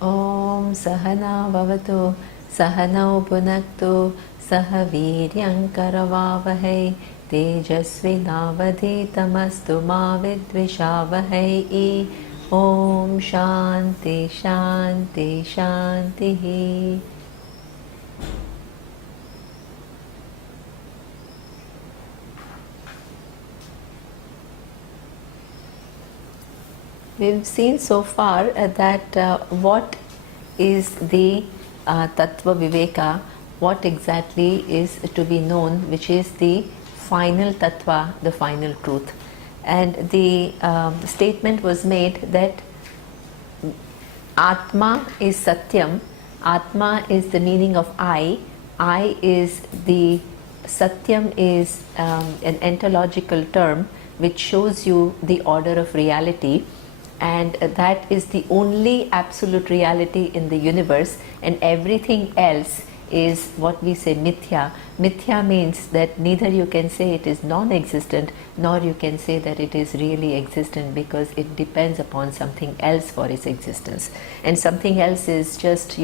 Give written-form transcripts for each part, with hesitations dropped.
Om Sahana Bhavatu Sahanau Bhunaktu Saha Viryam Karavavahai Tejasvinavadhitamastu ma vidvishavahai. Om Shanti Shanti Shanti. We've seen so far that what is the Tattva Viveka, what exactly is to be known, which is the final Tattva, the final truth. And the statement was made that Atma is Satyam, Atma is the meaning of I is the, Satyam is an ontological term which shows you the order of reality. And that is the only absolute reality in the universe, and everything else is what we say mithya. Mithya means that neither you can say it is non-existent, nor you can say that it is really existent, because it depends upon something else for its existence. And something else is just,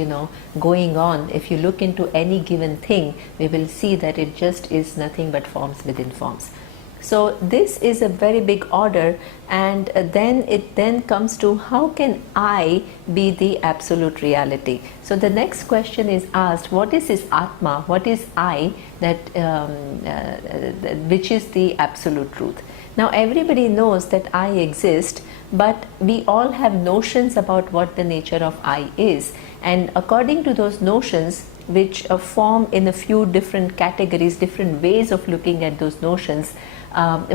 going on. If you look into any given thing, we will see that it just is nothing but forms within forms. So this is a very big order, and then it comes to how can I be the absolute reality. So the next question is asked, what is this Atma, what is I, that which is the absolute truth. Now everybody knows that I exist, but we all have notions about what the nature of I is, and according to those notions, which form in a few different categories, different ways of looking at those notions,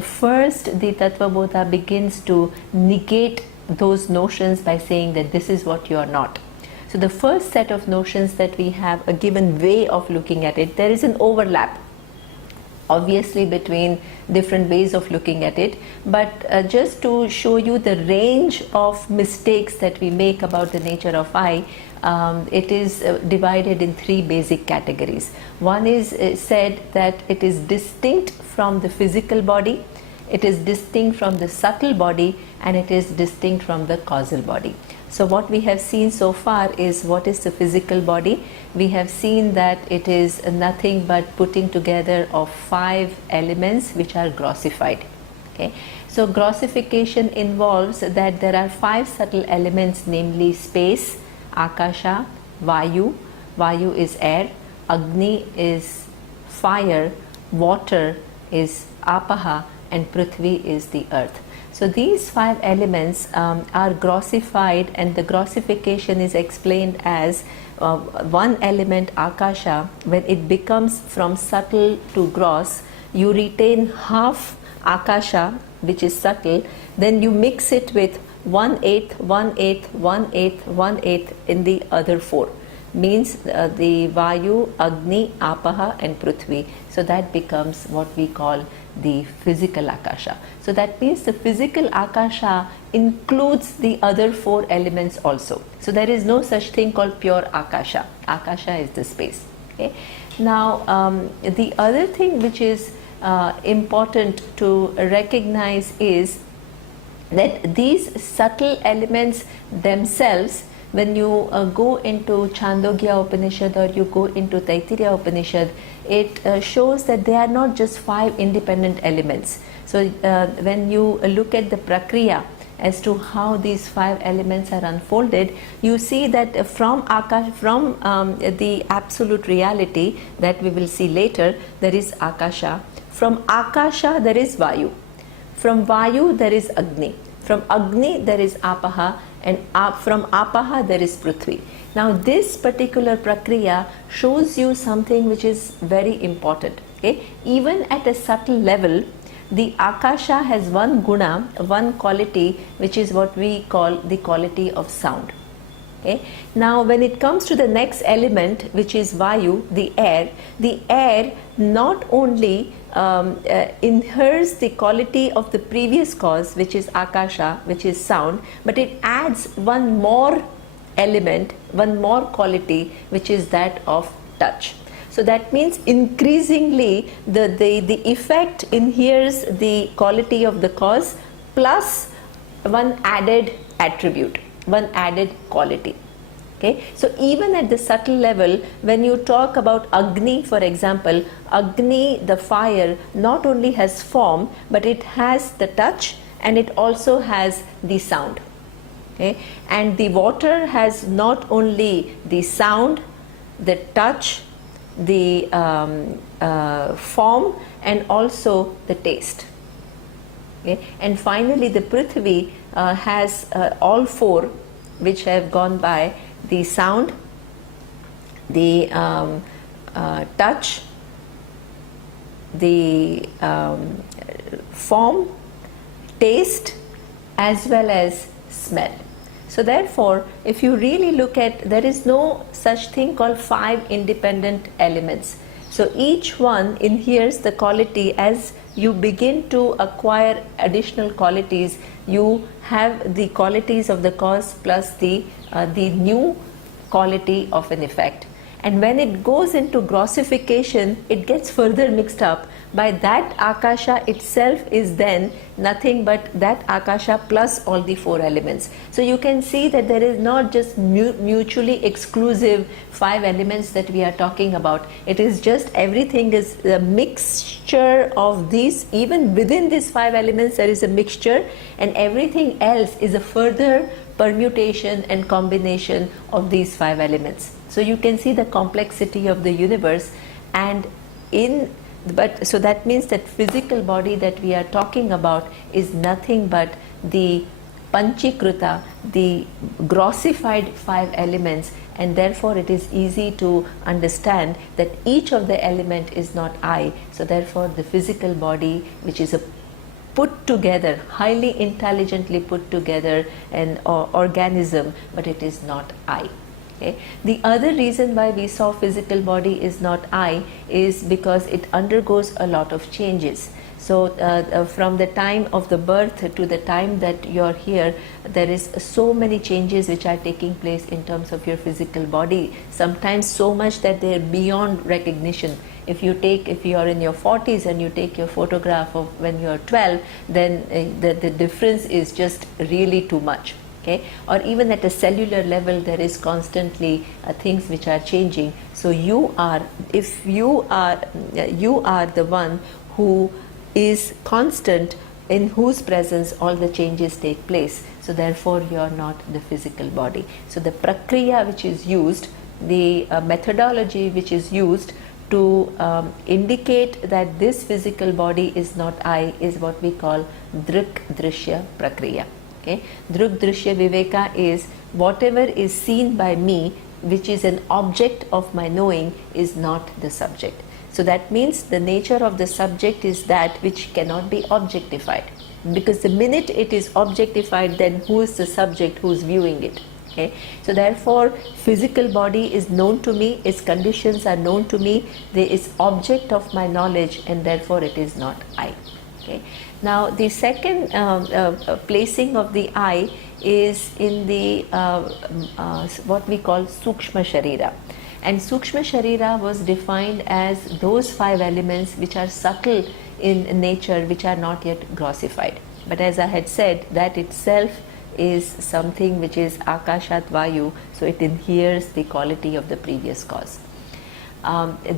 first the Tattvabodha begins to negate those notions by saying that this is what you are not. So the first set of notions that we have, a given way of looking at it, there is an overlap obviously between different ways of looking at it, but just to show you the range of mistakes that we make about the nature of I, it is divided in three basic categories. One is said that it is distinct from the physical body, it is distinct from the subtle body, and it is distinct from the causal body. So what we have seen so far is what is the physical body. We have seen that it is nothing but putting together of 5 elements which are grossified. Okay? So grossification involves that there are 5 subtle elements, namely space, akasha, vayu, vayu is air, agni is fire, water is apaha, and prithvi is the earth. So these 5 elements are grossified, and the grossification is explained as one element, akasha, when it becomes from subtle to gross, you retain half akasha, which is subtle, then you mix it with 1/8, 1/8, 1/8, 1/8 in the other 4. Means the vayu, agni, apaha, and prithvi. So that becomes what we call the physical akasha. So that means the physical akasha includes the other 4 elements also. So there is no such thing called pure akasha. Akasha is the space. Okay? Now the other thing which is important to recognize is that these subtle elements themselves, when you go into Chandogya Upanishad or you go into Taittiriya Upanishad, it shows that they are not just 5 independent elements. So when you look at the prakriya as to how these 5 elements are unfolded, you see that from the absolute reality that we will see later, there is akasha. From akasha there is vayu. From vayu there is agni. From agni there is apaha, and from apaha there is prithvi. Now this particular prakriya shows you something which is very important. Okay? Even at a subtle level, the akasha has one guna, one quality, which is what we call the quality of sound. Okay? Now when it comes to the next element, which is vayu, the air not only inherits the quality of the previous cause, which is akasha, which is sound, but it adds one more element, one more quality, which is that of touch. So that means increasingly the effect inheres the quality of the cause plus one added attribute, one added quality. Okay, so even at the subtle level, when you talk about Agni, for example, Agni, the fire, not only has form, but it has the touch and it also has the sound. Okay, and the water has not only the sound, the touch, the form, and also the taste. Okay, and finally the Prithvi has all four, which have gone by: the sound, the touch, the form, taste, as well as smell. So therefore, if you really look at, there is no such thing called 5 independent elements. So each one inheres the quality. As you begin to acquire additional qualities, you have the qualities of the cause plus the new quality of an effect. And when it goes into grossification, it gets further mixed up. By that, Akasha itself is then nothing but that Akasha plus all the 4 elements. So you can see that there is not just mutually exclusive 5 elements that we are talking about. It is just everything is a mixture of these. Even within these 5 elements, there is a mixture, and everything else is a further permutation and combination of these 5 elements. So you can see the complexity of the universe, and so that means that physical body that we are talking about is nothing but the panchikruta, the grossified 5 elements, and therefore it is easy to understand that each of the element is not I. So therefore the physical body, which is a put together, highly intelligently put together an organism, but it is not I. Okay. The other reason why we saw physical body is not I is because it undergoes a lot of changes. So from the time of the birth to the time that you're here, there is so many changes which are taking place in terms of your physical body, sometimes so much that they're beyond recognition. If you are in your 40s and you take your photograph of when you're 12, then the difference is just really too much. Okay, or even at a cellular level, there is constantly things which are changing. So you are the one who is constant, in whose presence all the changes take place. So therefore you are not the physical body. So the prakriya which is used, the methodology which is used to indicate that this physical body is not I is what we call drik drishya prakriya. Okay. Druk drishya viveka is whatever is seen by me, which is an object of my knowing, is not the subject. So that means the nature of the subject is that which cannot be objectified, because the minute it is objectified, then who is the subject who is viewing it? Okay. So therefore physical body is known to me, its conditions are known to me, there is object of my knowledge, and therefore it is not I. Okay. Now the second placing of the I is in the what we call Sukshma Sharira. And Sukshma Sharira was defined as those 5 elements which are subtle in nature, which are not yet grossified. But as I had said, that itself is something which is Akashat Vayu, so it inheres the quality of the previous cause.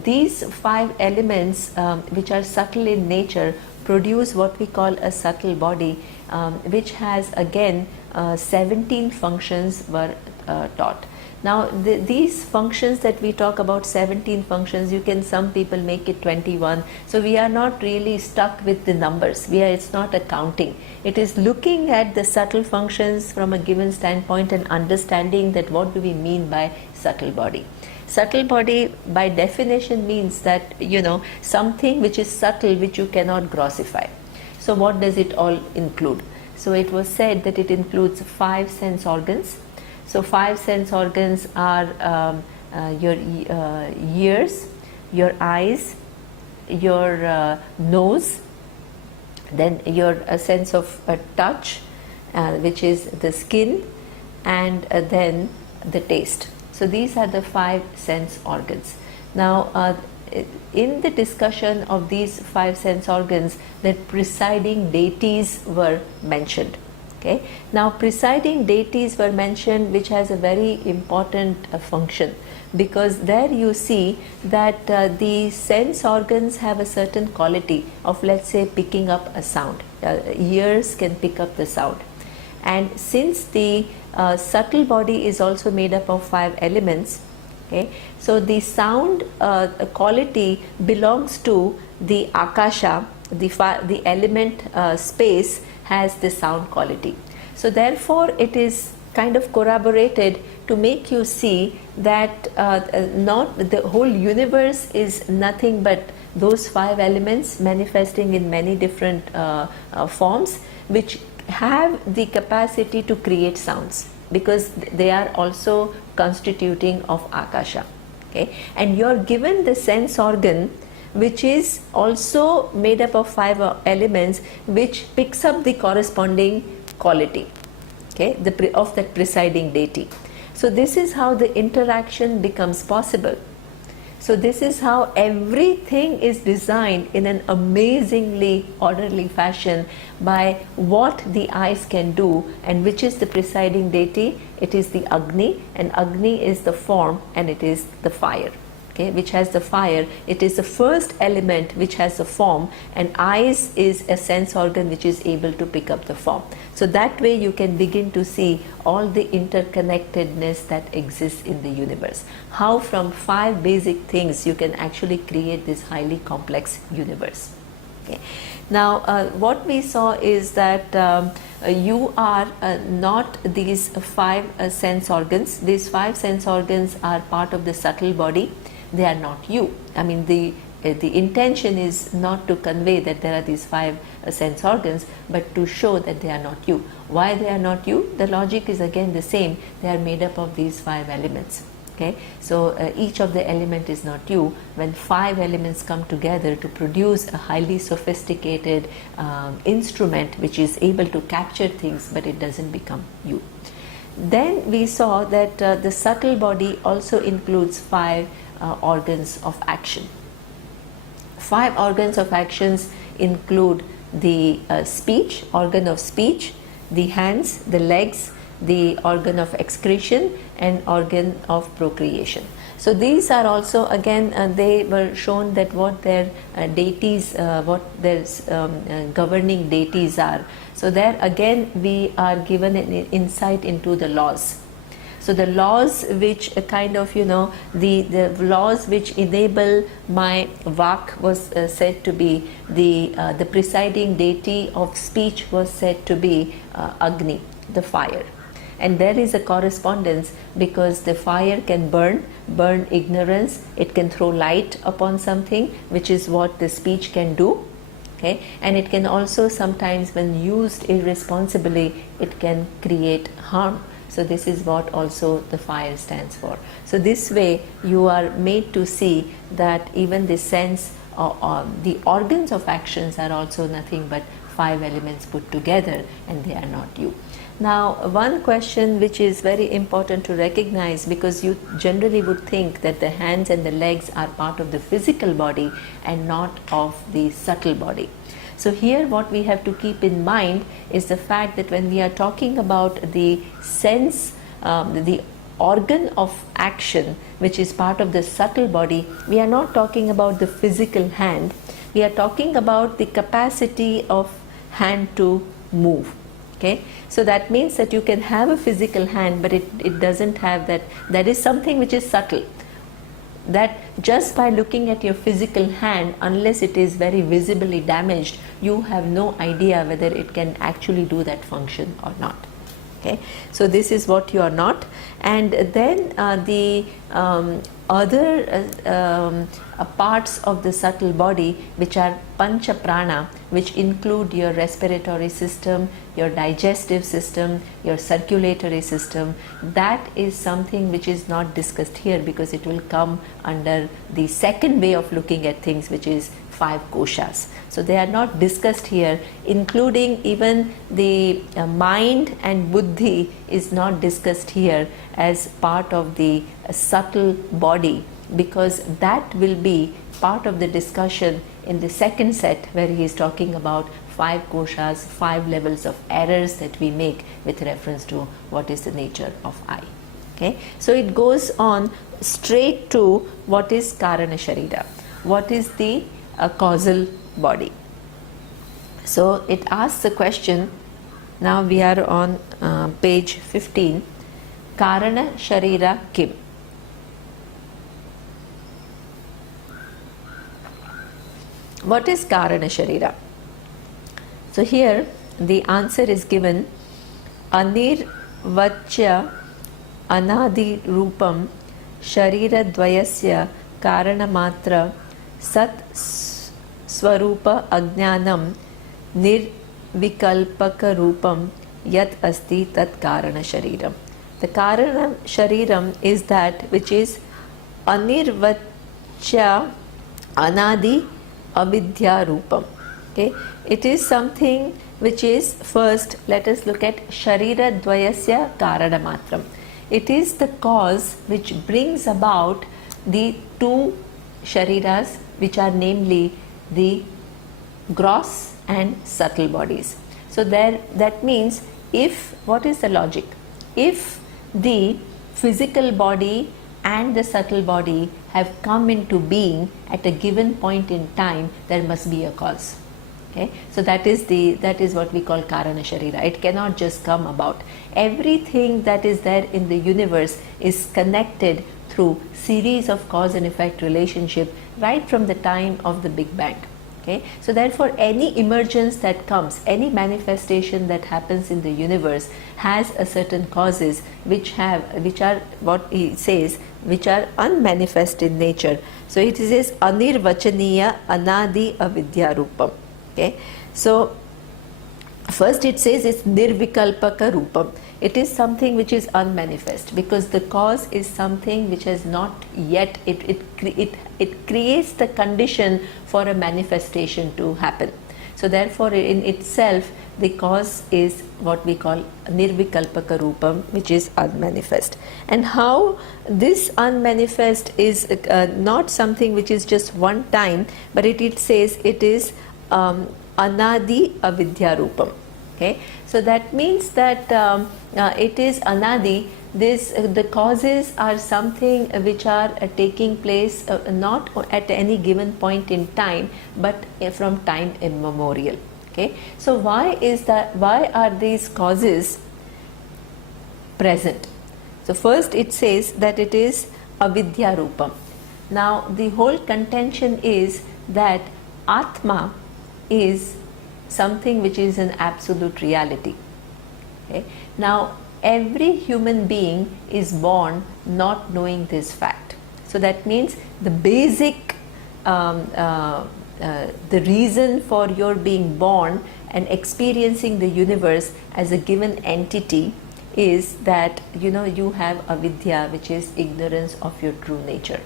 These 5 elements which are subtle in nature produce what we call a subtle body, which has again 17 functions were taught. Now these functions that we talk about, 17 functions, some people make it 21. So we are not really stuck with the numbers. It's not a counting. It is looking at the subtle functions from a given standpoint and understanding that what do we mean by subtle body. Subtle body by definition means that, something which is subtle, which you cannot grossify. So what does it all include? So it was said that it includes 5 sense organs. So 5 sense organs are your ears, your eyes, your nose, then your sense of touch, which is the skin, and then the taste. So these are the 5 sense organs. Now in the discussion of these 5 sense organs, the presiding deities were mentioned. Okay. Now presiding deities were mentioned, which has a very important function, because there you see that the sense organs have a certain quality of, let's say, picking up a sound. Ears can pick up the sound, and since the subtle body is also made up of 5 elements, okay, so the sound quality belongs to the akasha, the element space has the sound quality. So therefore it is kind of corroborated to make you see that not the whole universe is nothing but those 5 elements manifesting in many different forms, which have the capacity to create sounds, because they are also constituting of akasha. Okay, and you are given the sense organ which is also made up of 5 elements, which picks up the corresponding quality, okay, of that presiding deity. So this is how the interaction becomes possible. So this is how everything is designed in an amazingly orderly fashion by what the eyes can do. And which is the presiding deity? It is the Agni, and Agni is the form, and it is the fire. Okay, which has the fire. It is the first element which has the form, and eyes is a sense organ which is able to pick up the form. So that way you can begin to see all the interconnectedness that exists in the universe. How from 5 basic things you can actually create this highly complex universe. Okay. Now what we saw is that you are not these 5 sense organs. These 5 sense organs are part of the subtle body. They are not you. I mean, the intention is not to convey that there are these 5 sense organs, but to show that they are not you. Why they are not you? The logic is again the same. They are made up of these 5 elements. Okay, so each of the element is not you. When 5 elements come together to produce a highly sophisticated instrument which is able to capture things, but it doesn't become you. Then we saw that the subtle body also includes 5 organs of action. 5 organs of actions include the speech, organ of speech, the hands, the legs, the organ of excretion, and organ of procreation. So these are also again they were shown that what their deities, what their governing deities are. So there again we are given an insight into the laws. So the laws which kind of, the laws which enable my vak was said to be the presiding deity of speech was said to be Agni, the fire. And there is a correspondence, because the fire can burn ignorance, it can throw light upon something, which is what the speech can do. Okay, and it can also sometimes, when used irresponsibly, it can create harm. So this is what also the fire stands for. So this way you are made to see that even the sense the organs of actions are also nothing but 5 elements put together, and they are not you. Now one question which is very important to recognize, because you generally would think that the hands and the legs are part of the physical body and not of the subtle body. So here what we have to keep in mind is the fact that when we are talking about the sense, the organ of action which is part of the subtle body, we are not talking about the physical hand, we are talking about the capacity of hand to move. Okay, so that means that you can have a physical hand, but it doesn't have that is something which is subtle, that just by looking at your physical hand, unless it is very visibly damaged, you have no idea whether it can actually do that function or not. Okay, so this is what you are not. And then the other parts of the subtle body, which are pancha prana, which include your respiratory system, your digestive system, your circulatory system, that is something which is not discussed here, because it will come under the second way of looking at things, which is 5 koshas. So they are not discussed here, including even the mind and buddhi is not discussed here as part of the subtle body, because that will be part of the discussion in the second set, where he is talking about 5 koshas, 5 levels of errors that we make with reference to what is the nature of I. Okay, so it goes on straight to what is Karana Sharira, what is the causal body. So it asks the question, now we are on page 15, Karana Sharira Kim. What is Karana Sharira? So here the answer is given, Anirvachya Anadi Rupam Sharira Dvayasya Karanamatra Sat Swarupa Ajnanam Nirvikalpaka Rupam Yat Asti Tat Karana Shariram. The Karana Shariram is that which is Anirvachya Anadi Avidya Rupam. Okay, it is something which is, first let us look at Sharira Dvayasya Karana Matram. It is the cause which brings about the two shariras, which are namely the gross and subtle bodies. So there, that means, if, what is the logic? If the physical body and the subtle body have come into being at a given point in time, there must be a cause. Okay, so that is what we call Karana Sharira. It cannot just come about. Everything that is there in the universe is connected through series of cause and effect relationship right from the time of the Big Bang. Okay, so therefore any emergence that comes, any manifestation that happens in the universe has a certain causes which are what he says, which are unmanifest in nature. So it says Anirvachaniya Anadi Avidya Rupam. Okay, so first it says it's Nirvikalpaka Rupam. It is something which is unmanifest, because the cause is something which has not yet, it creates the condition for a manifestation to happen. So therefore in itself the cause is what we call Nirvikalpaka Rupam, which is unmanifest. And how this unmanifest is not something which is just one time, but it says it is Anadi Avidya Rupam. Okay, so that means that it is Anadi. The causes are something which are taking place not at any given point in time, but from time immemorial. Okay, so why are these causes present? So first it says that it is Avidya Rupam. Now the whole contention is that Atma is something which is an absolute reality. Okay? Now every human being is born not knowing this fact. So that means the basic the reason for your being born and experiencing the universe as a given entity is that you have avidya, which is ignorance of your true nature.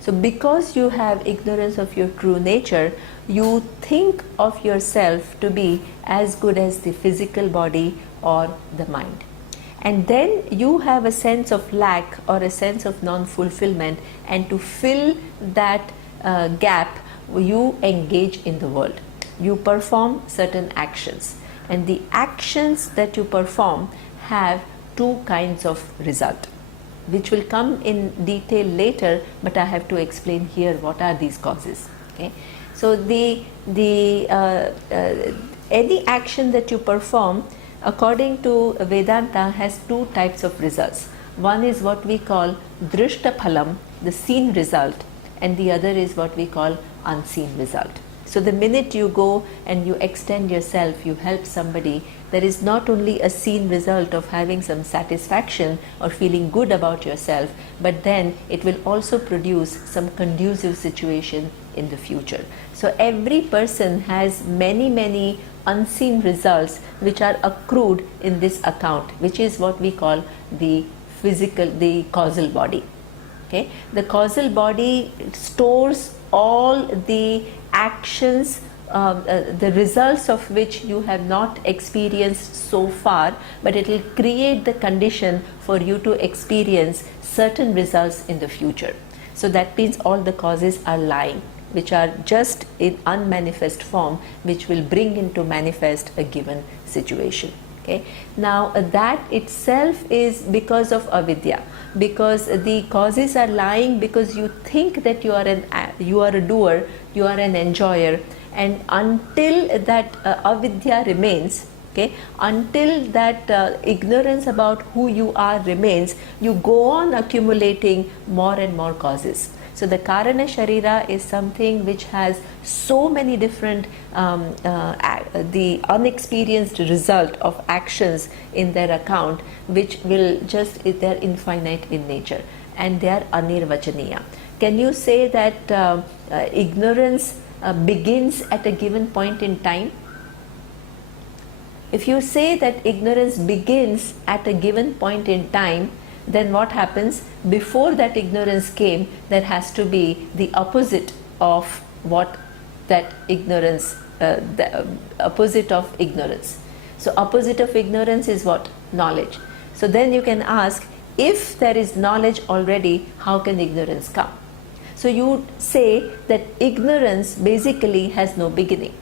So because you have ignorance of your true nature, you think of yourself to be as good as the physical body or the mind. And then you have a sense of lack or a sense of non-fulfillment, and to fill that gap, you engage in the world. You perform certain actions, and the actions that you perform have two kinds of result, which will come in detail later, but I have to explain here what are these causes. Okay, so any action that you perform according to Vedanta has two types of results. One is what we call drishta phalam, the seen result, and the other is what we call unseen result. So the minute you go and you extend yourself, you help somebody, there is not only a seen result of having some satisfaction or feeling good about yourself, but then it will also produce some conducive situation in the future. So every person has many unseen results which are accrued in this account, which is what we call the causal body. Okay, the causal body stores all the actions, the results of which you have not experienced so far, but it will create the condition for you to experience certain results in the future. So that means all the causes are lying. which are just in unmanifest form, which will bring into manifest a given situation. Okay. Now that itself is because of avidya, because the causes are lying because you think that you are a doer, you are an enjoyer, and until that avidya remains, okay, until that ignorance about who you are remains, you go on accumulating more and more causes. So the Karana Sharira is something which has so many different the unexperienced result of actions in their account, which will just, they're infinite in nature and they are anirvachaniya. Can you say that ignorance begins at a given point in time? If you say that ignorance begins at a given point in time, then what happens? Before that ignorance came, there has to be the opposite of what that ignorance, the opposite of ignorance. So opposite of ignorance is what? Knowledge. So then you can ask, if there is knowledge already, how can ignorance come? So you say that ignorance basically has no beginning.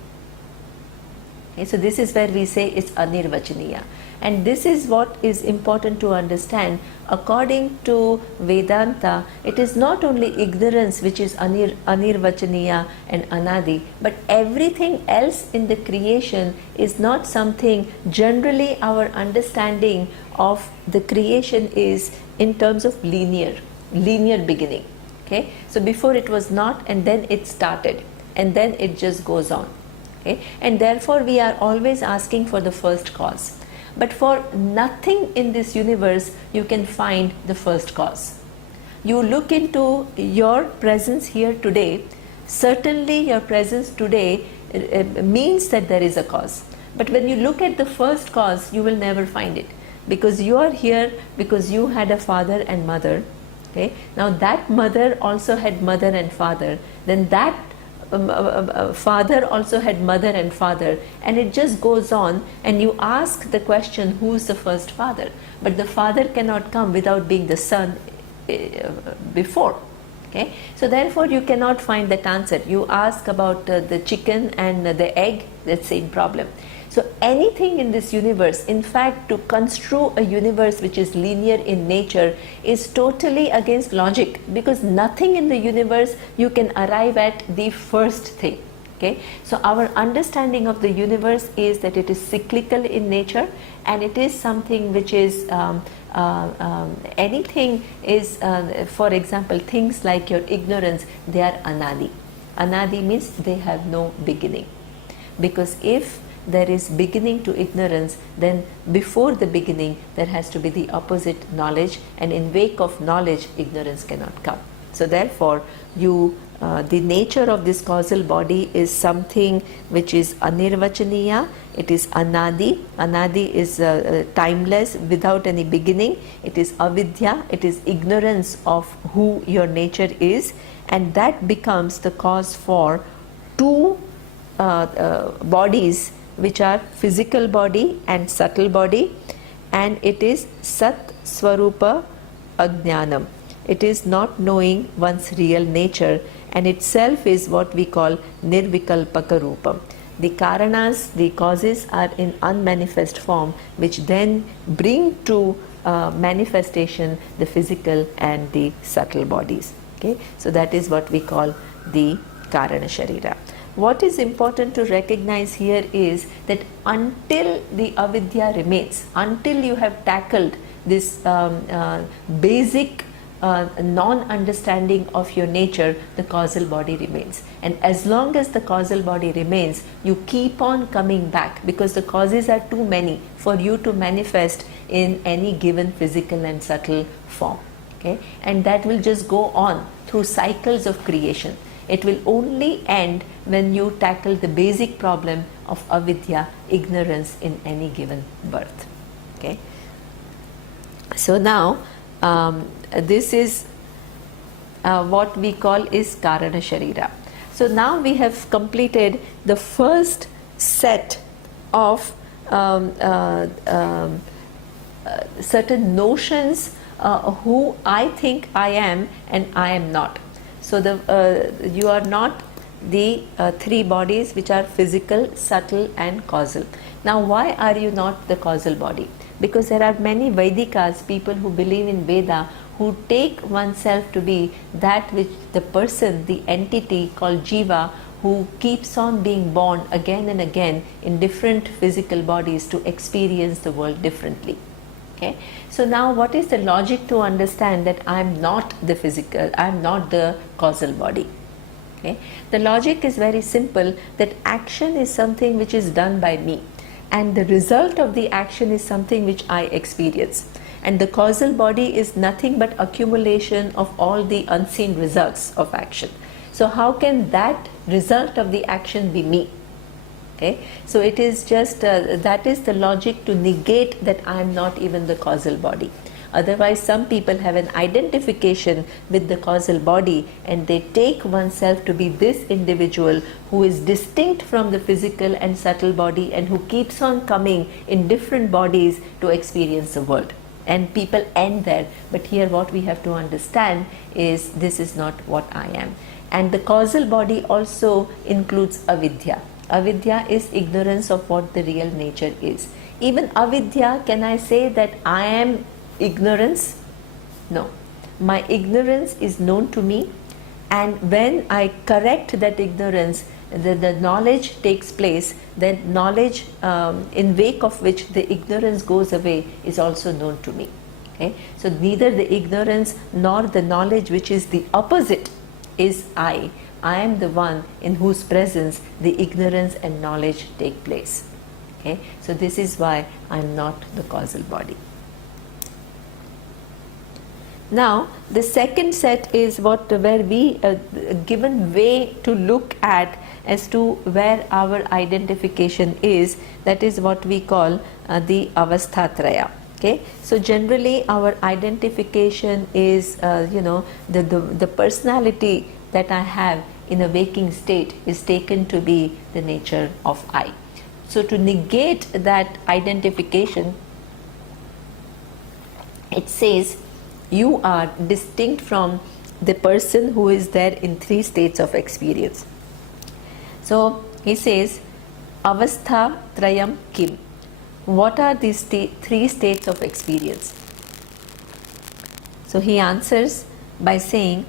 Okay, so this is where we say it's anirvachaniya. And this is what is important to understand. According to Vedanta, it is not only ignorance which is anirvachaniya and anadi, but everything else in the creation is not something. Generally, our understanding of the creation is in terms of linear beginning. Okay, so before it was not, and then it started, and then it just goes on. Okay, and therefore we are always asking for the first cause. But for nothing in this universe you can find the first cause. You look into your presence here today, certainly your presence today means that there is a cause. But when you look at the first cause, you will never find it, because you are here because you had a father and mother. Okay, now that mother also had mother and father, then that father also had mother and father, and it just goes on, and you ask the question, who is the first father? But the father cannot come without being the son before. Okay, so therefore you cannot find that answer. You ask about the chicken and the egg, that same problem. So anything in this universe, in fact, to construe a universe which is linear in nature is totally against logic, because nothing in the universe you can arrive at the first thing. Okay, so our understanding of the universe is that it is cyclical in nature, and it is something which is anything is, for example, things like your ignorance, they are anadi. Anadi means they have no beginning, because if there is beginning to ignorance, then before the beginning there has to be the opposite, knowledge, and in wake of knowledge ignorance cannot come. So therefore the nature of this causal body is something which is anirvachaniya, it is anadi. Anadi is timeless, without any beginning. It is avidya, it is ignorance of who your nature is, and that becomes the cause for two bodies, which are physical body and subtle body, and it is sat swarupa ajnanam. It is not knowing one's real nature, and itself is what we call nirvikalpaka rupam. The karanas, the causes, are in unmanifest form, which then bring to manifestation the physical and the subtle bodies. Okay, so that is what we call the karana sharira. What is important to recognize here is that until the avidya remains, until you have tackled this basic non-understanding of your nature, the causal body remains. And as long as the causal body remains, you keep on coming back, because the causes are too many for you to manifest in any given physical and subtle form. Okay? And that will just go on through cycles of creation. It will only end when you tackle the basic problem of avidya, ignorance, in any given birth. Okay? So now this is what we call is karana sharira. So now we have completed the first set of certain notions who I think I am and I am not. So you are not the three bodies which are physical, subtle and causal. Now why are you not the causal body? Because there are many Vedikas, people who believe in Veda, who take oneself to be that which the person, the entity called Jiva, who keeps on being born again and again in different physical bodies to experience the world differently. Okay, so now what is the logic to understand that I am not the physical, I am not the causal body? Okay, the logic is very simple, that action is something which is done by me, and the result of the action is something which I experience, and the causal body is nothing but accumulation of all the unseen results of action. So how can that result of the action be me? Okay, so it is just that is the logic to negate that I am not even the causal body. Otherwise, some people have an identification with the causal body, and they take oneself to be this individual who is distinct from the physical and subtle body, and who keeps on coming in different bodies to experience the world. And people end there. But here what we have to understand is this is not what I am. And the causal body also includes avidya. Avidya is ignorance of what the real nature is. Even avidya, can I say that I am ignorance? No. My ignorance is known to me, and when I correct that ignorance, the knowledge takes place. Then knowledge in wake of which the ignorance goes away is also known to me. Okay? So neither the ignorance nor the knowledge, which is the opposite, is I. I am the one in whose presence the ignorance and knowledge take place. Okay? So this is why I am not the causal body. Now the second set is where we given way to look at as to where our identification is. That is what we call the avasthatraya. Okay, so generally our identification is the personality that I have in a waking state is taken to be the nature of I. So to negate that identification, it says you are distinct from the person who is there in three states of experience. So he says, avastha trayam kim. What are these three states of experience? So he answers by saying,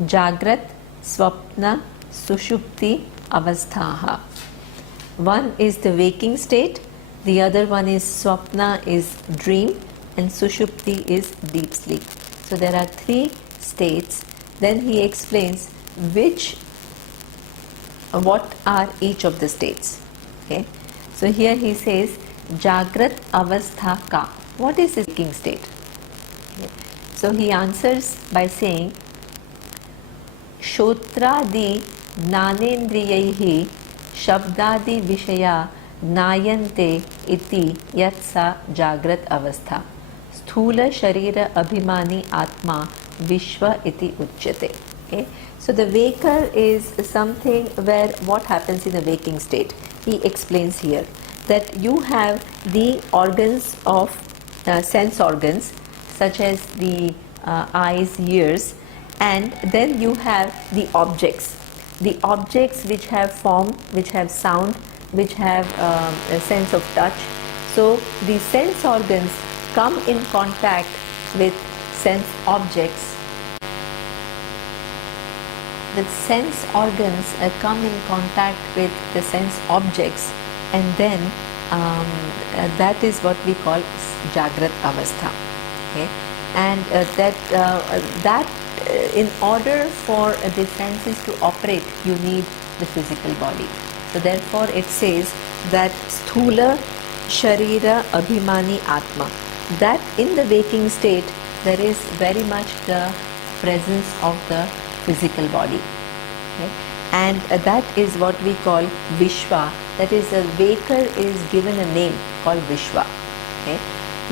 Jagrat, Swapna, Sushupti, Avasthaha. One is the waking state, the other one is Swapna, is dream, and Sushupti is deep sleep. So there are three states. Then he explains what are each of the states. Okay. So here he says, Jagrat Avastha Ka. What is the waking state? Okay. So he answers by saying, Shotradi Gnanendriyaihi Shabdadi Vishaya Nayante Iti Yatsa Jagrat Avastha Sthula Sharira Abhimani Atma Vishwa Iti Uchyate. Okay. So the waker is something where what happens in a waking state. He explains here that you have the organs of sense organs such as the eyes, ears, and then you have the objects which have form, which have sound, which have a sense of touch. So the sense organs come in contact with sense objects. The sense organs come in contact with the sense objects, and then that is what we call Jagrat Avastha. Okay? And that in order for the senses to operate, you need the physical body. So therefore it says that Sthula Sharira Abhimani Atma, that in the waking state there is very much the presence of the physical body. Okay? And that is what we call Vishwa. That is, a waker is given a name called Vishwa. Okay?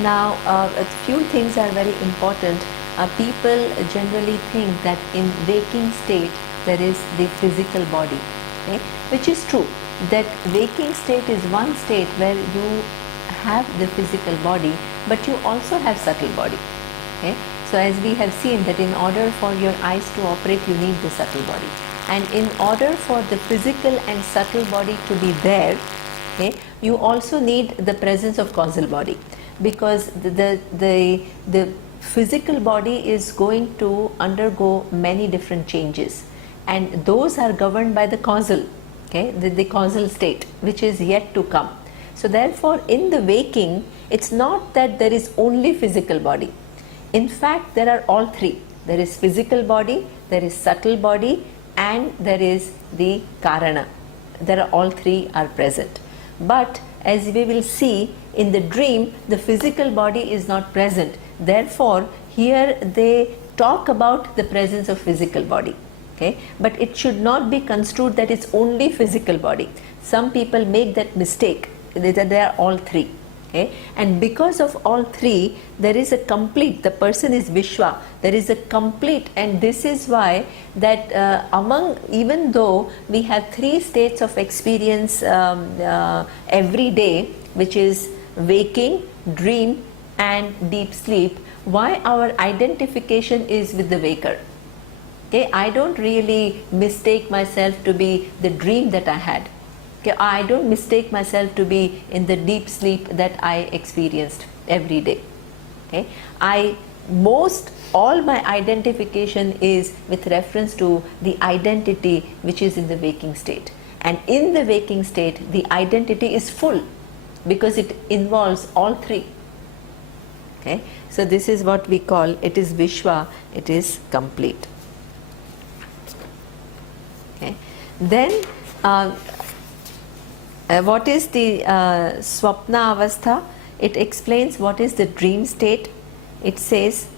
Now a few things are very important. People generally think that in waking state there is the physical body, okay? Which is true, that waking state is one state where you have the physical body, but you also have subtle body. Okay? So as we have seen that in order for your eyes to operate, you need the subtle body. and in order for the physical and subtle body to be there, okay, you also need the presence of causal body, because the physical body is going to undergo many different changes, and those are governed by the causal, okay, the causal state which is yet to come. So therefore in the waking, it's not that there is only physical body. In fact, there are all three. There is physical body, there is subtle body, and there is the karana. There are all three are present. But as we will see in the dream, the physical body is not present. Therefore, here they talk about the presence of physical body. Okay? But it should not be construed that it's only physical body. Some people make that mistake, that they are all three. Okay? And because of all three, there is a complete, the person is Vishwa, there is a complete, and this is why that even though we have three states of experience every day, which is waking, dream and deep sleep, why our identification is with the waker. Okay? I don't really mistake myself to be the dream that I had. Okay, I don't mistake myself to be in the deep sleep that I experienced every day. Okay, all my identification is with reference to the identity which is in the waking state, and in the waking state the identity is full because it involves all three. Okay, so this is what we call, it is Vishwa, it is complete. Okay, then what is the Swapna Avastha? It explains what is the dream state. It says,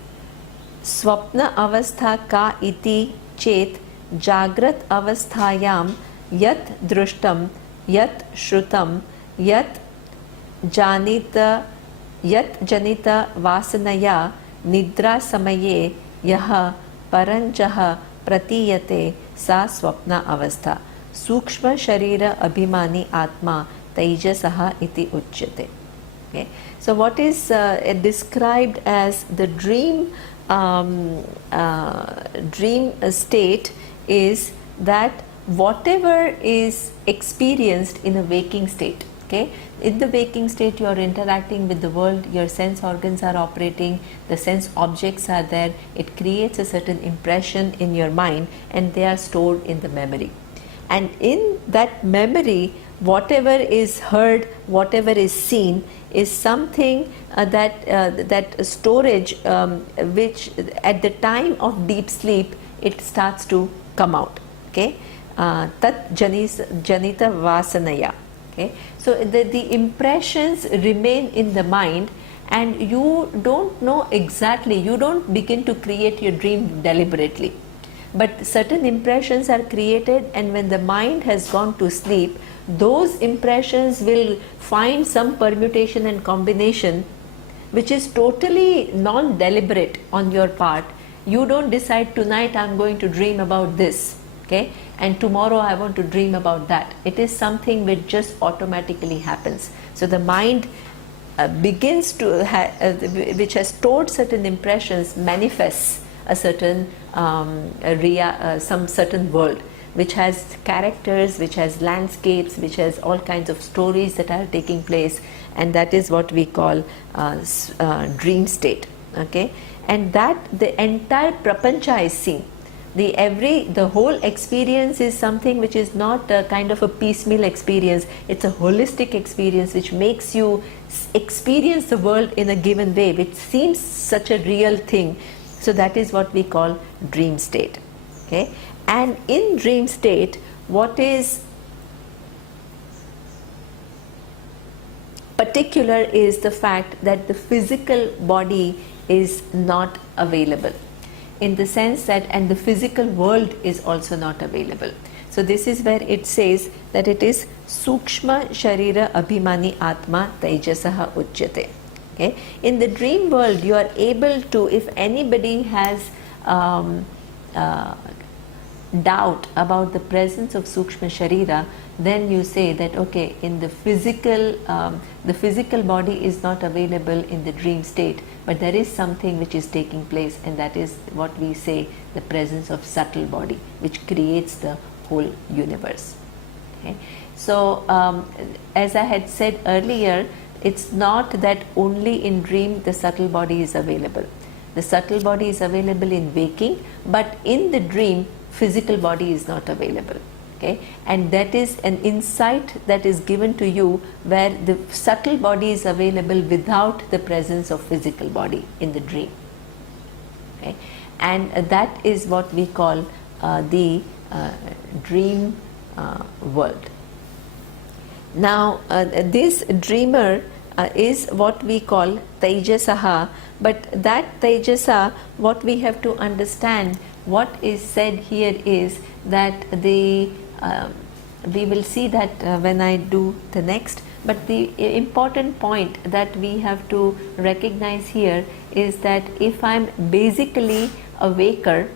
Swapna Avastha ka iti chet Jagrat Avasthayam yat drushtam yat shrutam yat janita vasanaya nidra samaye yaha paranjaha pratiyate sa Swapna Avastha. Sukshma Sharira Abhimani Atma Taijasaha iti uchyate. Okay. So what is described as the dream state is that whatever is experienced in a waking state. Okay. In the waking state, you are interacting with the world, your sense organs are operating, the sense objects are there, it creates a certain impression in your mind, and they are stored in the memory. And in that memory, whatever is heard, whatever is seen, is something that storage which at the time of deep sleep it starts to come out. Okay, tat janita vasanaya. Okay, so the impressions remain in the mind, and you don't know exactly. You don't begin to create your dream deliberately. But certain impressions are created, and when the mind has gone to sleep, those impressions will find some permutation and combination which is totally non-deliberate on your part. You don't decide, tonight I'm going to dream about this, okay, and tomorrow I want to dream about that. It is something which just automatically happens. So the mind begins to which has stored certain impressions, manifests a certain some certain world which has characters, which has landscapes, which has all kinds of stories that are taking place, and that is what we call dream state. Okay, and that the entire prapancha is seen. The whole experience is something which is not a kind of a piecemeal experience. It's a holistic experience which makes you experience the world in a given way, which seems such a real thing. So that is what we call dream state. Okay, and in dream state, what is particular is the fact that the physical body is not available, in the sense that, and the physical world is also not available. So this is where it says that it is Sukshma Sharira Abhimani Atma Taijasaha Uchyate. Okay. In the dream world, you are able to, if anybody has doubt about the presence of Sukshma Sharira, then you say that okay, in the physical body is not available in the dream state, but there is something which is taking place, and that is what we say the presence of subtle body, which creates the whole universe. Okay? So as I had said earlier, it's not that only in dream the subtle body is available. The subtle body is available in waking, but in the dream physical body is not available. Okay? And that is an insight that is given to you where the subtle body is available without the presence of physical body in the dream. Okay? And that is what we call the dream world. Now this dreamer is what we call Tejasaha, but that Tejasa, what we have to understand, what is said here is that the we will see that when I do the next, but the important point that we have to recognize here is that if I'm basically a waker,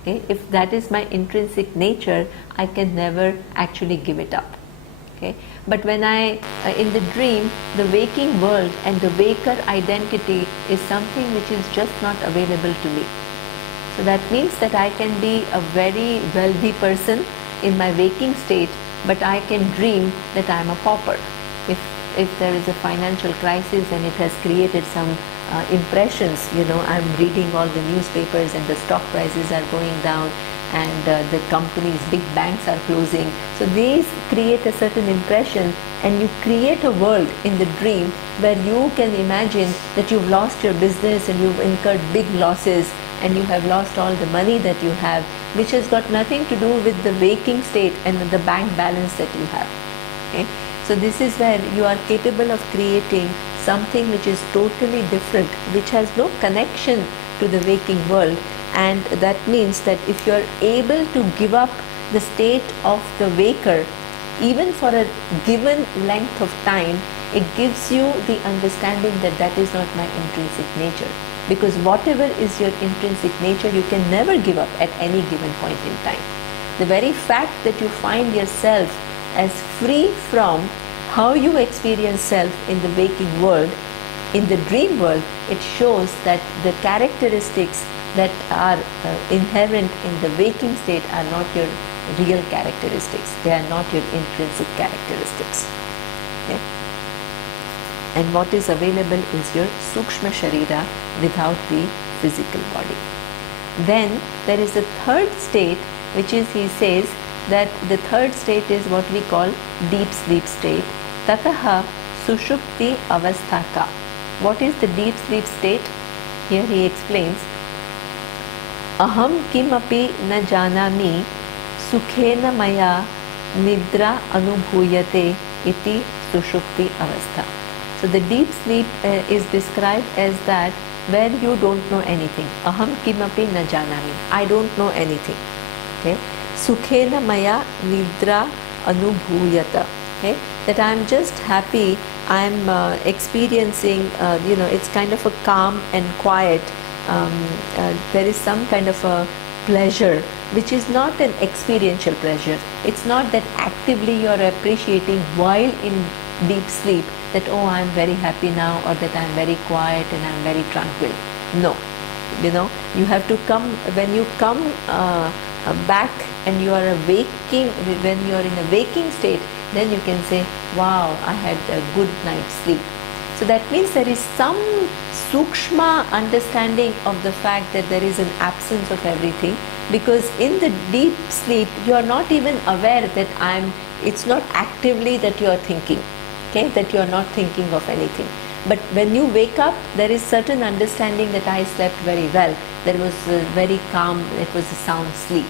okay, if that is my intrinsic nature, I can never actually give it up. Okay? But when I, in the dream, the waking world and the waker identity is something which is just not available to me. So that means that I can be a very wealthy person in my waking state, but I can dream that I am a pauper. If there is a financial crisis and it has created some impressions, I'm reading all the newspapers and the stock prices are going down and the companies, big banks are closing. So these create a certain impression, and you create a world in the dream where you can imagine that you've lost your business and you've incurred big losses and you have lost all the money that you have, which has got nothing to do with the waking state and the bank balance that you have. Okay? So this is where you are capable of creating something which is totally different, which has no connection to the waking world. And that means that if you are able to give up the state of the waker, even for a given length of time, it gives you the understanding that that is not my intrinsic nature. Because whatever is your intrinsic nature, you can never give up at any given point in time. The very fact that you find yourself as free from how you experience self in the waking world, in the dream world, it shows that the characteristics that are inherent in the waking state are not your real characteristics. They are not your intrinsic characteristics. Okay? And what is available is your Sukshma Sharira without the physical body. Then there is a third state, which is, he says, that the third state is what we call deep sleep state. Tataha Sushupti Avasthaka. What is the deep sleep state? Here he explains, Aham kimapi na janami sukhena maya nidra anubhuyate iti sushupti avastha. So the deep sleep is described as that where you don't know anything. Aham kimapi na janami. I don't know anything. Okay. Sukhena maya nidra anubhuyata. Okay. That I am just happy. I am experiencing, it's kind of a calm and quiet. There is some kind of a pleasure which is not an experiential pleasure. It's not that actively you are appreciating while in deep sleep that, oh, I am very happy now, or that I am very quiet and I am very tranquil. No. You have to come, when you come back and you are waking, when you are in a waking state, then you can say, wow, I had a good night's sleep. So that means there is some sukshma understanding of the fact that there is an absence of everything, because in the deep sleep you are not even aware that it's not actively that you are thinking, okay, that you are not thinking of anything. But when you wake up, there is certain understanding that I slept very well, there was very calm, it was a sound sleep.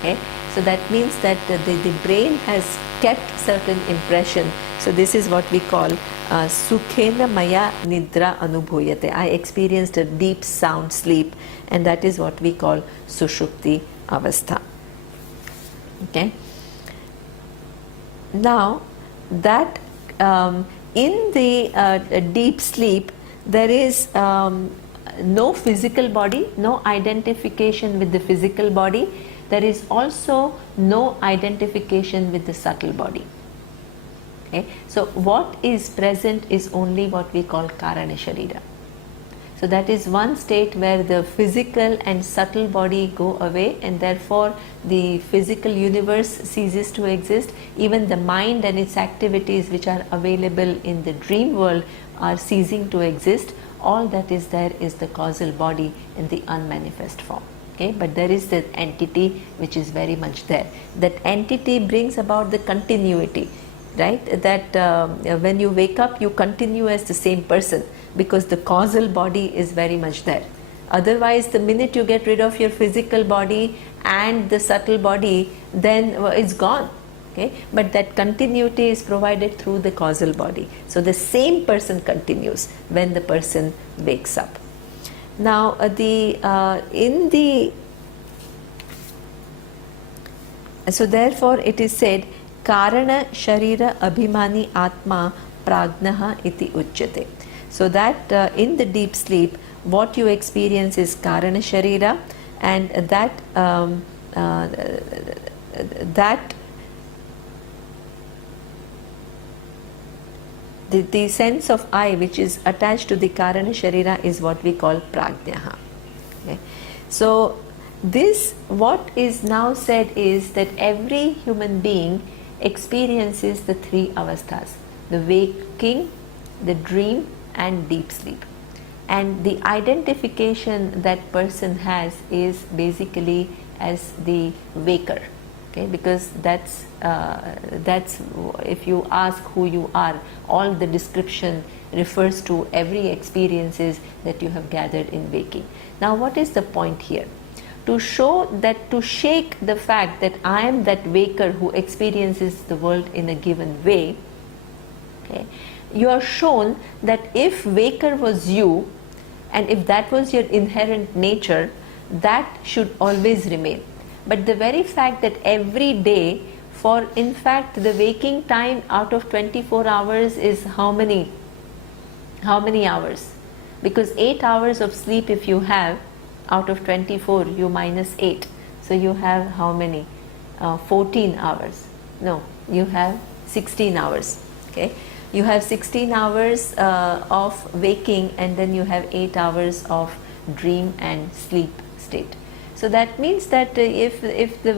Okay? So that means that the brain has kept certain impression. So this is what we call Sukhena Maya Nidra Anubhuyate. I experienced a deep sound sleep, and that is what we call Sushupti Avastha. Okay. Now that in the deep sleep there is no physical body, no identification with the physical body. There is also no identification with the subtle body. Okay? So what is present is only what we call Karana Sharira. So that is one state where the physical and subtle body go away, and therefore the physical universe ceases to exist. Even the mind and its activities which are available in the dream world are ceasing to exist. All that is there is the causal body in the unmanifest form. Okay, but there is the entity which is very much there. That entity brings about the continuity, right? That when you wake up, you continue as the same person, because the causal body is very much there. Otherwise, the minute you get rid of your physical body and the subtle body, then it's gone. Okay, but that continuity is provided through the causal body. So the same person continues when the person wakes up. Now, so therefore it is said, Karana Sharira Abhimani Atma Pragnaha iti Uchyate. So that in the deep sleep, what you experience is Karana Sharira, and the sense of I which is attached to the Karana Sharira is what we call Prajnaha. Okay. So this, what is now said is that every human being experiences the three avasthas: the waking, the dream and deep sleep. And the identification that person has is basically as the waker. Okay, because that's if you ask who you are, all the description refers to every experiences that you have gathered in waking. Now, what is the point here? To show that, to shake the fact that I am that waker who experiences the world in a given way. Okay, you are shown that if waker was you, and if that was your inherent nature, that should always remain. But the very fact that every day, for in fact the waking time out of 24 hours is how many hours? Because 8 hours of sleep if you have, out of 24 you minus 8, so you have how many? 14 hours. No, you have 16 hours. Okay, you have 16 hours of waking, and then you have 8 hours of dream and sleep state. So that means that if the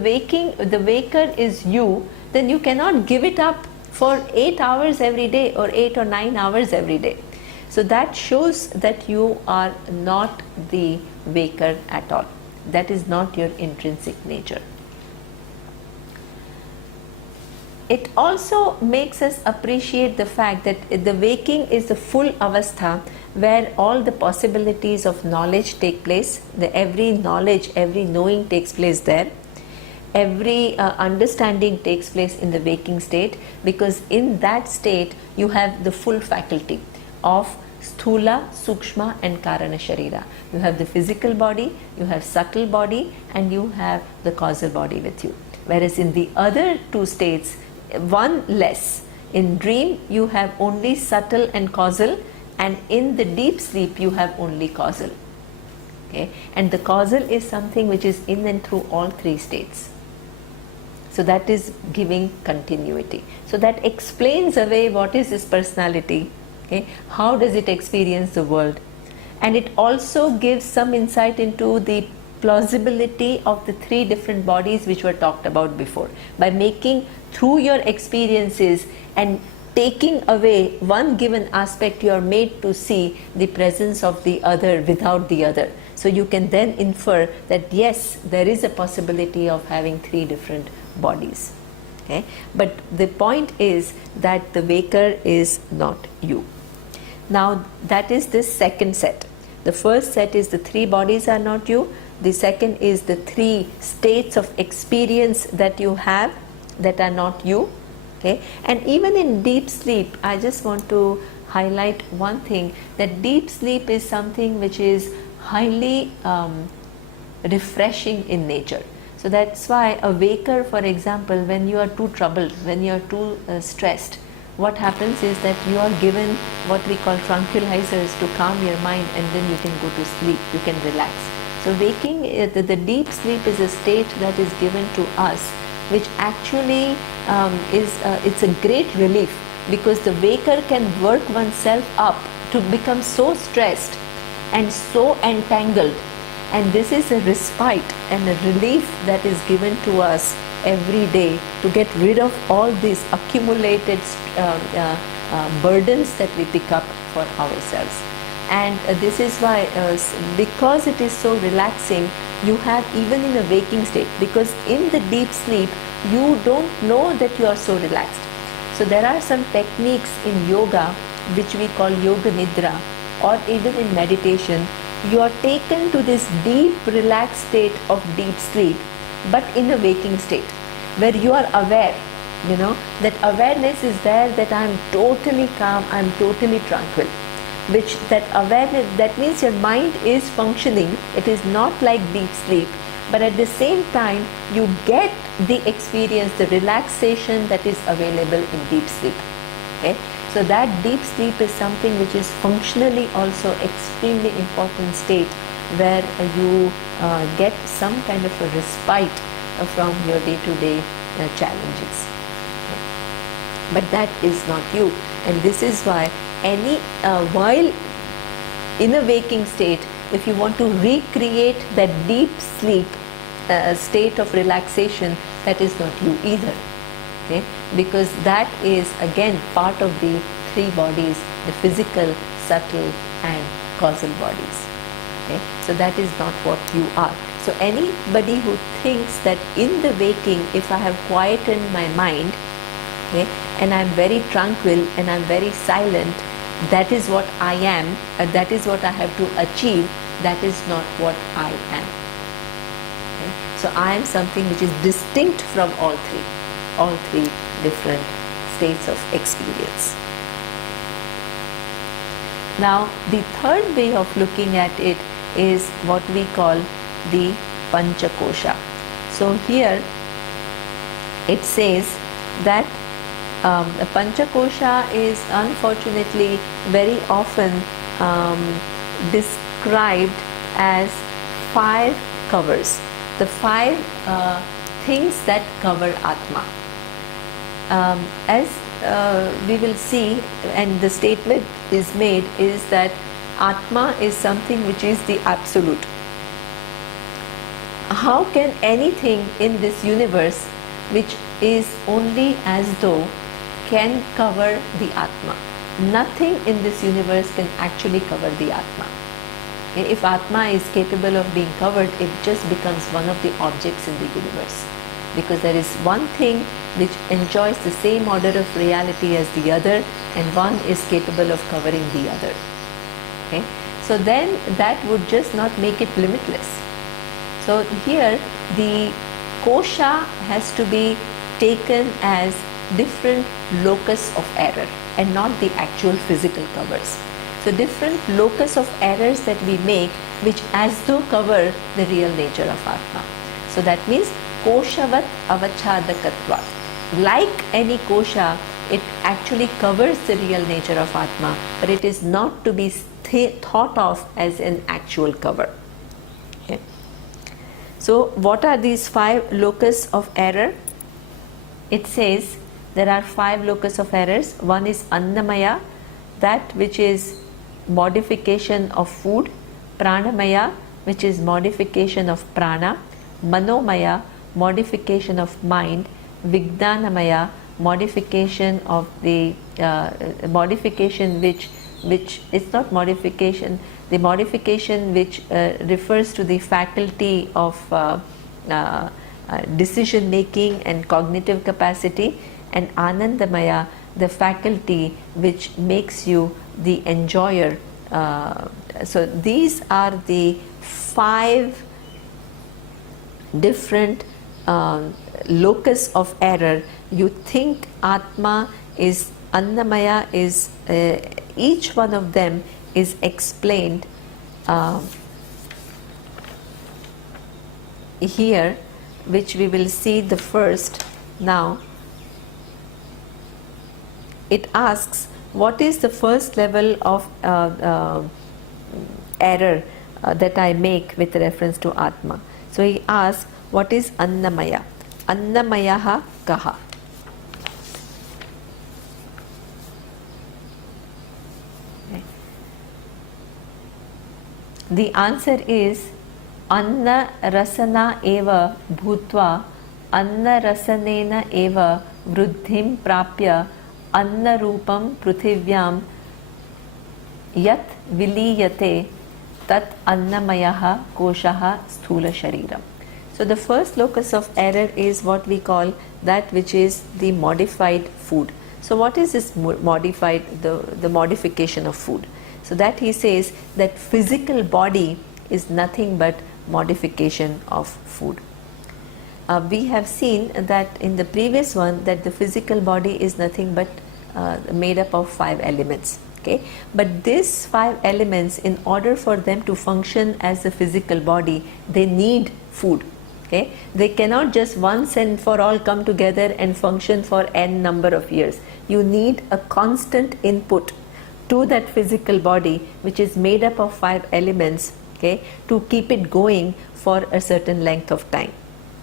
waker is you, then you cannot give it up for 8 hours every day or 8 or 9 hours every day. So that shows that you are not the waker at all. That is not your intrinsic nature. It also makes us appreciate the fact that the waking is the full avastha where all the possibilities of knowledge take place. Every knowledge, every knowing takes place there. Every understanding takes place in the waking state, because in that state you have the full faculty of Sthula, Sukshma and Karana Sharira. You have the physical body, you have subtle body, and you have the causal body with you. Whereas in the other two states, one less. In dream you have only subtle and causal, and in the deep sleep you have only causal. Okay? And the causal is something which is in and through all three states. So that is giving continuity. So that explains away what is this personality, okay? How does it experience the world, and it also gives some insight into the plausibility of the three different bodies which were talked about before. By making through your experiences and taking away one given aspect, you are made to see the presence of the other without the other. So you can then infer that yes, there is a possibility of having three different bodies. Okay? But the point is that the waker is not you. Now that is this second set. The first set is the three bodies are not you. The second is the three states of experience that you have that are not you. Okay? And even in deep sleep, I just want to highlight one thing, that deep sleep is something which is highly refreshing in nature. So that's why a waker, for example, when you are too troubled, when you are too stressed, what happens is that you are given what we call tranquilizers to calm your mind, and then you can go to sleep, you can relax. So waking, the deep sleep is a state that is given to us, which actually it's a great relief, because the waker can work oneself up to become so stressed and so entangled. And this is a respite and a relief that is given to us every day to get rid of all these accumulated burdens that we pick up for ourselves. And this is why, because it is so relaxing, you have even in a waking state, because in the deep sleep you don't know that you are so relaxed. So there are some techniques in yoga which we call yoga nidra, or even in meditation. You are taken to this deep relaxed state of deep sleep, but in a waking state where you are aware, that awareness is there, that I am totally calm, I am totally tranquil. Which that awareness, that means your mind is functioning. It is not like deep sleep, but at the same time you get the experience, the relaxation that is available in deep sleep. Okay, so that deep sleep is something which is functionally also extremely important state, where you get some kind of a respite from your day-to-day challenges. Okay. But that is not you, and this is why while in a waking state, if you want to recreate that deep sleep state of relaxation, that is not you either. Okay, because that is again part of the three bodies, the physical, subtle and causal bodies. Okay, so that is not what you are. So anybody who thinks that in the waking, if I have quieted my mind, okay, and I'm very tranquil and I'm very silent, that is what I am, that is what I have to achieve, that is not what I am. Okay? So I am something which is distinct from all three different states of experience. Now the third way of looking at it is what we call the Panchakosha. So here it says that the Panchakosha is unfortunately very often described as 5 covers, the 5 things that cover Atma. As we will see, and the statement is made, is that Atma is something which is the absolute. How can anything in this universe which is only as though can cover the Atma? Nothing in this universe can actually cover the Atma. If Atma is capable of being covered, it just becomes one of the objects in the universe, because there is one thing which enjoys the same order of reality as the other, and one is capable of covering the other. Okay? So then that would just not make it limitless. So here the kosha has to be taken as different locus of error and not the actual physical covers. So different locus of errors that we make, which as though cover the real nature of Atma. So that means koshavat avachadakatvat. Like any kosha, it actually covers the real nature of Atma, but it is not to be thought of as an actual cover. Okay. So what are these 5 locus of error? It says there are 5 locus of errors. One is annamaya, that which is modification of food; pranamaya, which is modification of prana; manomaya, modification of mind; vijnanamaya, modification of the modification which is not modification, the modification which refers to the faculty of decision making and cognitive capacity; and anandamaya, the faculty which makes you the enjoyer. So these are the 5 different locus of error. You think Atma is annamaya, is each one of them is explained here, which we will see the first now. It asks, what is the first level of error that I make with reference to Atma? So he asks, what is annamaya? Annamayaha kaha? Okay. The answer is Anna Rasana Eva Bhutva Anna Rasanena Eva Vruddhim Prapya Anna Rupam Pruthivyam Yat Viliyate Tat Annamayaha Koshaha Sthula Shariram. So the first locus of error is what we call that which is the modified food. So what is this modified, the modification of food? So that he says that physical body is nothing but modification of food. We have seen that in the previous one that the physical body is nothing but made up of 5 elements. Okay, but these 5 elements, in order for them to function as a physical body, they need food. Okay, they cannot just once and for all come together and function for n number of years. You need a constant input to that physical body, which is made up of 5 elements, okay, to keep it going for a certain length of time.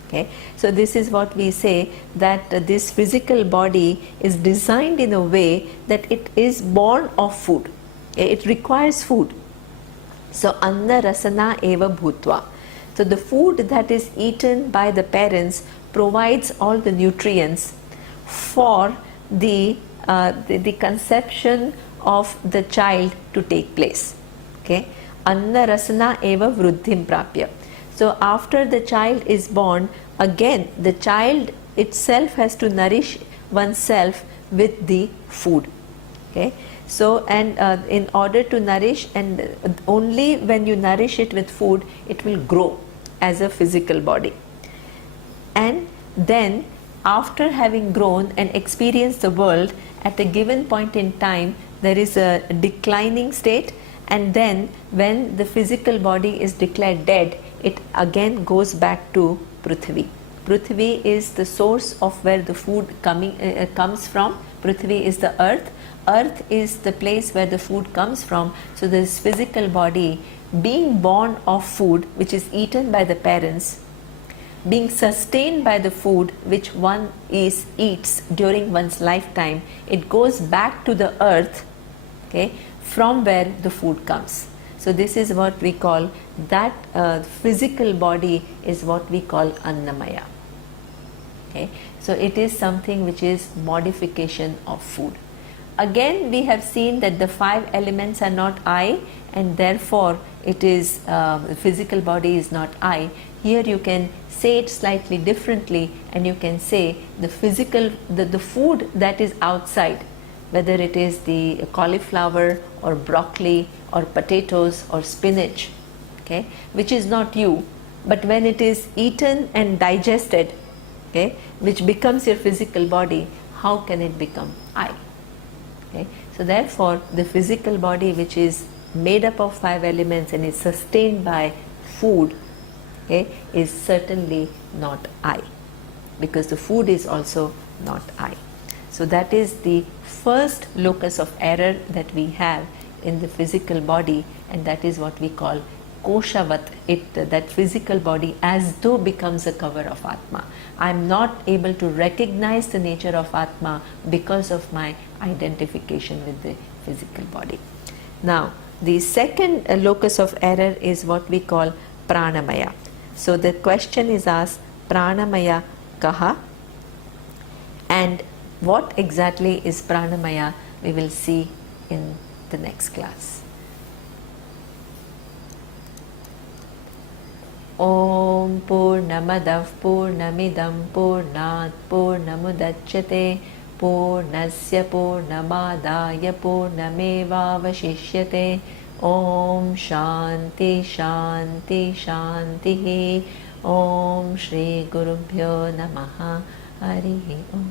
Okay, so this is what we say, that this physical body is designed in a way that it is born of food. Okay, it requires food. So Anna Rasana Eva Bhutva. So the food that is eaten by the parents provides all the nutrients for the conception of the child to take place. Okay, Anna Rasana Eva Vruddhim Prapya. So after the child is born, again the child itself has to nourish oneself with the food. Okay, so and in order to nourish, and only when you nourish it with food, it will grow as a physical body. And then after having grown and experienced the world, at a given point in time there is a declining state, and then when the physical body is declared dead, it again goes back to Prithvi. Prithvi is the source of where the food comes from. Prithvi is the earth. Earth is the place where the food comes from. So this physical body, being born of food which is eaten by the parents, being sustained by the food which one eats during one's lifetime, it goes back to the earth, okay, from where the food comes. So this is what we call that physical body is what we call Annamaya. Okay, so it is something which is modification of food. Again, we have seen that the 5 elements are not I, and therefore it is physical body is not I. Here you can say it slightly differently, and you can say the physical, the food that is outside, whether it is the cauliflower or broccoli or potatoes or spinach, okay, which is not you, but when it is eaten and digested, okay, which becomes your physical body, how can it become I? Okay, so therefore the physical body which is made up of 5 elements and is sustained by food, okay, is certainly not I, because the food is also not I. So that is the first locus of error that we have in the physical body, and that is what we call koshavat, that physical body as though becomes a cover of Atma. I am not able to recognize the nature of Atma because of my identification with the physical body. Now, the second locus of error is what we call pranamaya. So the question is asked, pranamaya kaha? And what exactly is pranamaya, we will see in the next class. Om Purnamadav Purnamidam Purnat Purnamudachyate Purnasya Purnamadaya Purnamevavashishyate. Om Shanti Shanti Shanti. Om Shri Gurubhyo Namaha. Harihi Om.